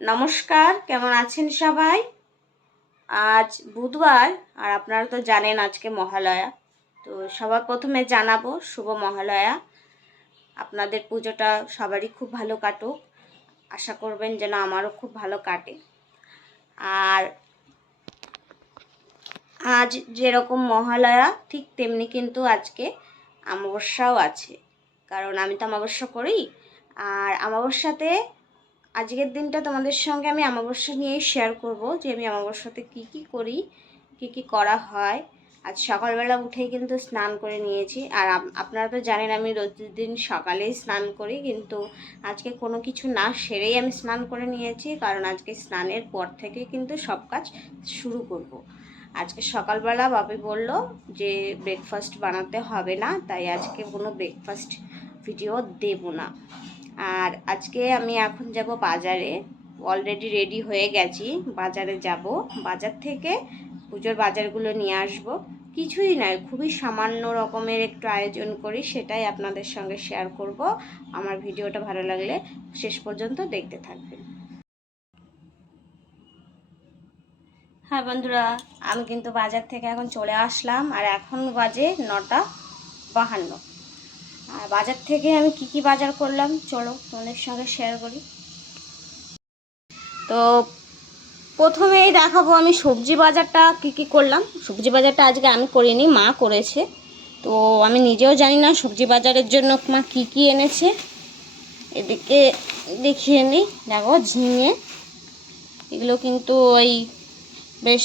নমস্কার, কেমন আছেন সবাই? আজ বুধবার আর আপনারা তো জানেন আজকে মহালয়া। তো সবার প্রথমে জানাবো শুভ মহালয়া। আপনাদের পুজোটা সবারই খুব ভালো কাটুক, আশা করবেন যেন আমারও খুব ভালো কাটে। আর আজ যেরকম মহালয়া ঠিক তেমনি কিন্তু আজকে অমাবস্যাও আছে, কারণ আমি তো অমাবস্যা করি। আর অমাবস্যাতে আজকের দিনটা তোমাদের সঙ্গে আমি অমাবস্যা নিয়েই শেয়ার করব যে আমি অমাবস্যাতে কী কী করি, কী কী করা হয়। আজ সকালবেলা উঠেই কিন্তু স্নান করে নিয়েছি। আর আপনারা তো জানেন আমি রোজ দিন সকালেই স্নান করি, কিন্তু আজকে কোনো কিছু না সেরেই আমি স্নান করে নিয়েছি, কারণ আজকে স্নানের পর থেকে কিন্তু সব কাজ শুরু করব। আজকে সকালবেলা বাপি বলল যে ব্রেকফাস্ট বানাতে হবে না, তাই আজকে কোনো ব্রেকফাস্ট ভিডিও দেব না। আর আজকে আমি এখন যাব বাজারে, অলরেডি রেডি হয়ে গেছি। বাজারে যাব, বাজার থেকে পুজোর বাজারগুলো নিয়ে আসব। কিছুই নয়, খুবই সামান্য রকমের একটু আয়োজন করি, সেটাই আপনাদের সঙ্গে শেয়ার করব। আমার ভিডিওটা ভালো লাগলে শেষ পর্যন্ত দেখতে থাকবেন। হ্যাঁ বন্ধুরা, আমি কিন্তু বাজার থেকে এখন চলে আসলাম, আর এখন বাজে 9:52। আর বাজার থেকে আমি কি কি বাজার করলাম চলো তোমাদের সঙ্গে শেয়ার করি। তো প্রথমেই দেখাবো আমি সবজি বাজারটা কি কি করলাম। সবজি বাজারটা আজকে আমি করিনি, মা করেছে। তো আমি নিজেও জানি না সবজি বাজারের জন্য মা কি কি এনেছে। এদিকে দেখিয়ে নিই, দেখো ঝিঙে, এগুলো কিন্তু ওই বেশ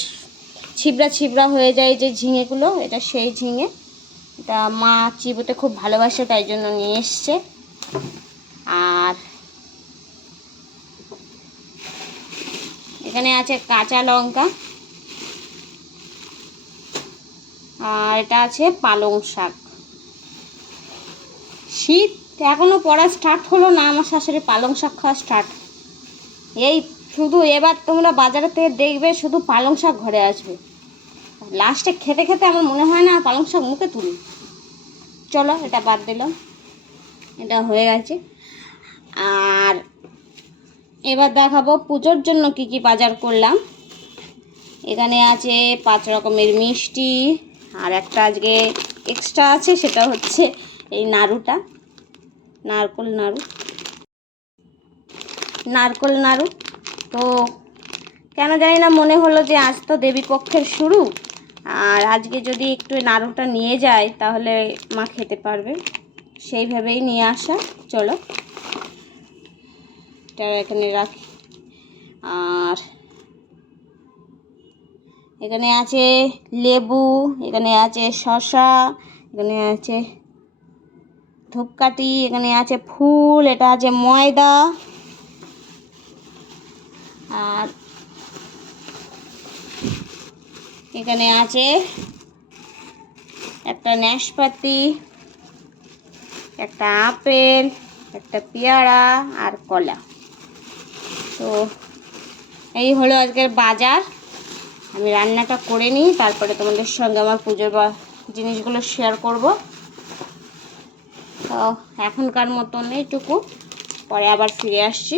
ছিবড়া ছিবড়া হয়ে যায় যে ঝিঙেগুলো, এটা সেই ঝিঙে। এটা মা চিবোতে খুব ভালোবাসে, তাই জন্য নিয়ে এসছে। আর এখানে আছে কাঁচা লঙ্কা, আর এটা আছে পালং শাক। শীত এখনও পড়া স্টার্ট হলো না, আমার শাশুড়ি পালং শাক খাওয়া স্টার্ট। এই শুধু এবার তোমরা বাজারে থেকে দেখবে শুধু পালং শাক ঘরে আসবে, লাস্টে খেতে খেতে আমার মনে হয় না পালং শাক মুখে তুলি। চলো এটা বাদ দিলাম, এটা হয়ে গেছে। আর এবার দেখাবো পুজোর জন্য কি কি বাজার করলাম। এখানে আছে 5 রকমের মিষ্টি, আর একটা আজকে এক্সট্রা আছে, সেটা হচ্ছে এই নাড়ুটা, নারকোল নাড়ু। তো কেন জানি না মনে হলো যে আজ তো দেবী পক্ষের শুরু, আর আজকে যদি একটু নাড়ুটা নিয়ে যায় তাহলে মা খেতে পারবে, সেইভাবেই নিয়ে আসা। চলো এটা এখানে রাখি। আর এখানে আছে লেবু, এখানে আছে শসা, এখানে আছে ধূপকাঠি, এখানে আছে ফুল, এটা আছে ময়দা। আর এখানে আছে একটা নাশপাতি, একটা আপেল, একটা পেয়ারা আর কলা। তো এই হলো আজকের বাজার। আমি রান্নাটা করে নিই, তারপরে তোমাদের সঙ্গে আমার পুজোর জিনিসগুলো শেয়ার করব। তো এখনকার মতন এইটুকু, পরে আবার ফিরে আসছি।